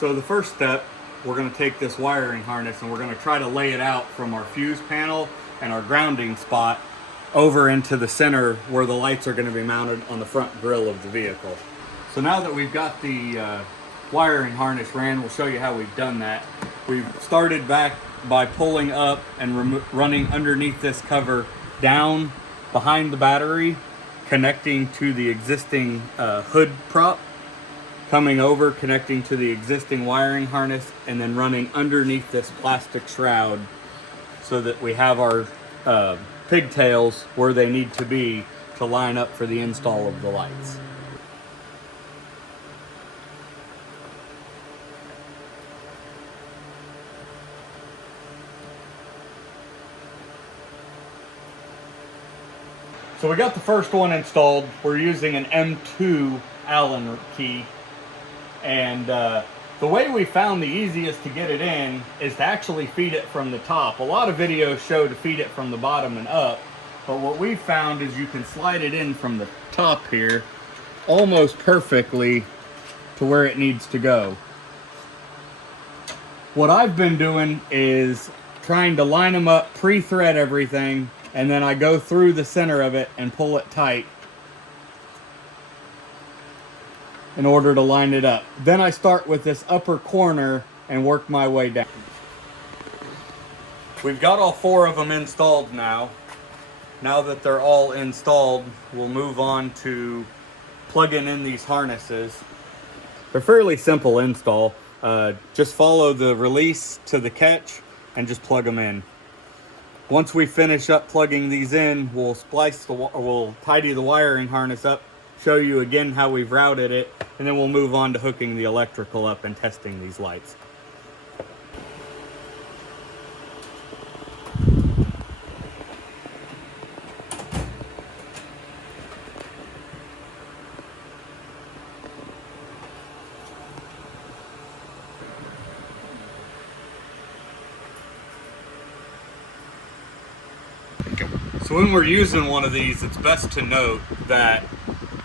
So the first step, we're going to take this wiring harness and we're going to try to lay it out from our fuse panel and our grounding spot over into the center where the lights are going to be mounted on the front grille of the vehicle. So now that we've got the wiring harness ran, we'll show you how we've done that. We've started back by pulling up and running underneath this cover down behind the battery, connecting to the existing hood prop, coming over, connecting to the existing wiring harness, and then running underneath this plastic shroud so that we have our pigtails where they need to be to line up for the install of the lights. So we got the first one installed. We're using an M2 Allen key. And the way we found the easiest to get it in is to actually feed it from the top. A lot of videos show to feed it from the bottom and up, but what we found is you can slide it in from the top here almost perfectly to where it needs to go. What I've been doing is trying to line them up, pre-thread everything, and then I go through the center of it and pull it tight in order to line it up. Then I start with this upper corner and work my way down. We've got all 4 of them installed now. Now that they're all installed, we'll move on to plugging in these harnesses. They're fairly simple install. Just follow the release to the catch and just plug them in. Once we finish up plugging these in, we'll tidy the wiring harness up, show you again how we've routed it, and then we'll move on to hooking the electrical up and testing these lights. So when we're using one of these, it's best to note that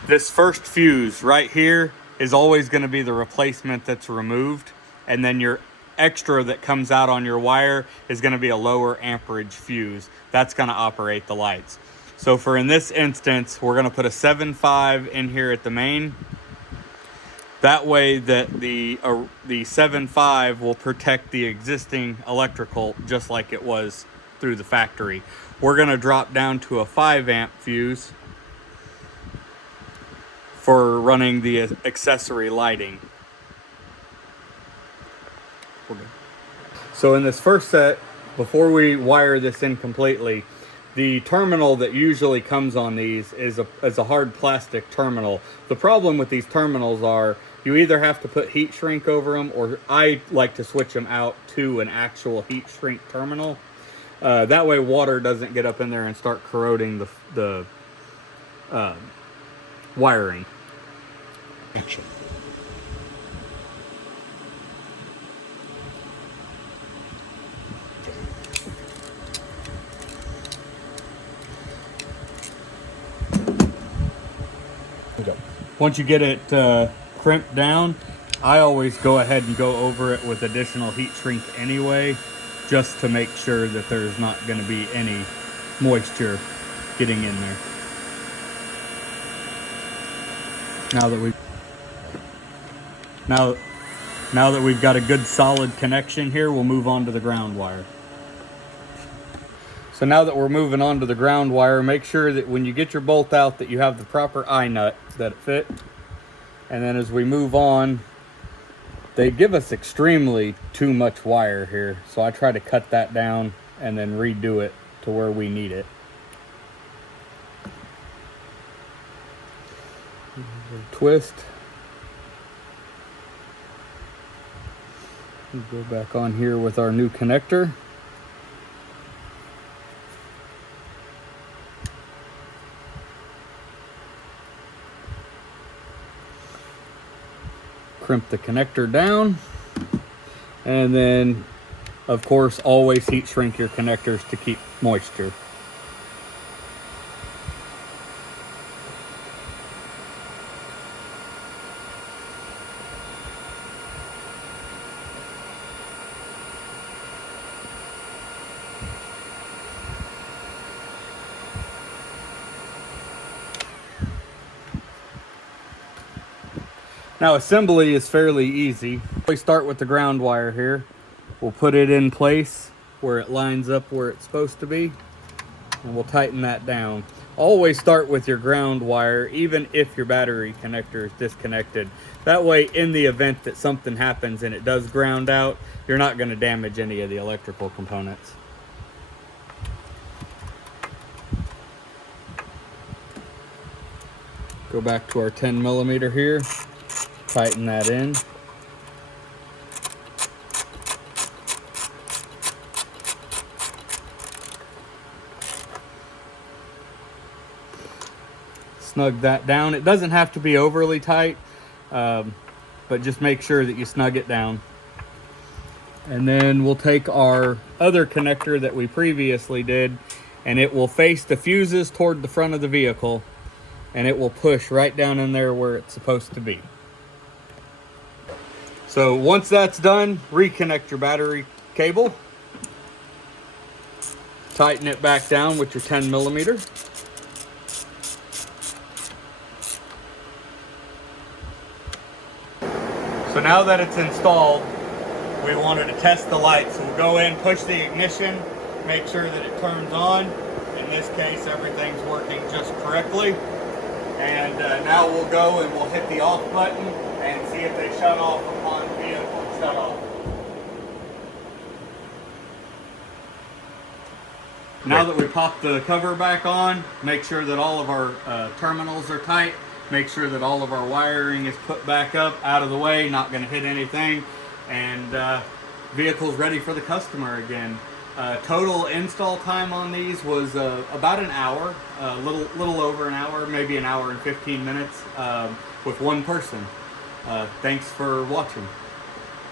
this first fuse right here is always going to be the replacement that's removed, and then your extra that comes out on your wire is going to be a lower amperage fuse. That's going to operate the lights. So for in this instance, we're going to put a 7.5 in here at the main. That way that the 7.5 will protect the existing electrical just like it was through the factory. We're going to drop down to a 5 amp fuse for running the accessory lighting. So in this first set, before we wire this in completely, the terminal that usually comes on these is a hard plastic terminal. The problem with these terminals are you either have to put heat shrink over them, or I like to switch them out to an actual heat shrink terminal. That way water doesn't get up in there and start corroding the wiring. Action. Once you get it crimped down, I always go ahead and go over it with additional heat shrink anyway, just to make sure that there's not going to be any moisture getting in there. Now that we've got a good solid connection here, we'll move on to the ground wire. So now that we're moving on to the ground wire, make sure that when you get your bolt out that you have the proper eye nut that it fit. And then as we move on, they give us extremely too much wire here. So I try to cut that down and then redo it to where we need it. Twist. We'll go back on here with our new connector. Crimp the connector down, and then of course always heat shrink your connectors to keep moisture. Now assembly is fairly easy. We start with the ground wire here. We'll put it in place where it lines up where it's supposed to be, and we'll tighten that down. Always start with your ground wire, even if your battery connector is disconnected. That way, in the event that something happens and it does ground out, you're not going to damage any of the electrical components. Go back to our 10 millimeter here, tighten that in. Snug that down. It doesn't have to be overly tight, but just make sure that you snug it down. And then we'll take our other connector that we previously did, and it will face the fuses toward the front of the vehicle, and it will push right down in there where it's supposed to be. So once that's done, reconnect your battery cable, tighten it back down with your 10 millimeter. So now that it's installed, we wanted to test the lights. So we'll go in, push the ignition, make sure that it turns on. In this case, everything's working just correctly. And now we'll go and we'll hit the off button and see if they shut off upon vehicle shut off. Now that we pop the cover back on, make sure that all of our terminals are tight. Make sure that all of our wiring is put back up, out of the way, not going to hit anything. And vehicle's ready for the customer again. Total install time on these was about an hour, a little over an hour, maybe an hour and 15 minutes with one person. Thanks for watching.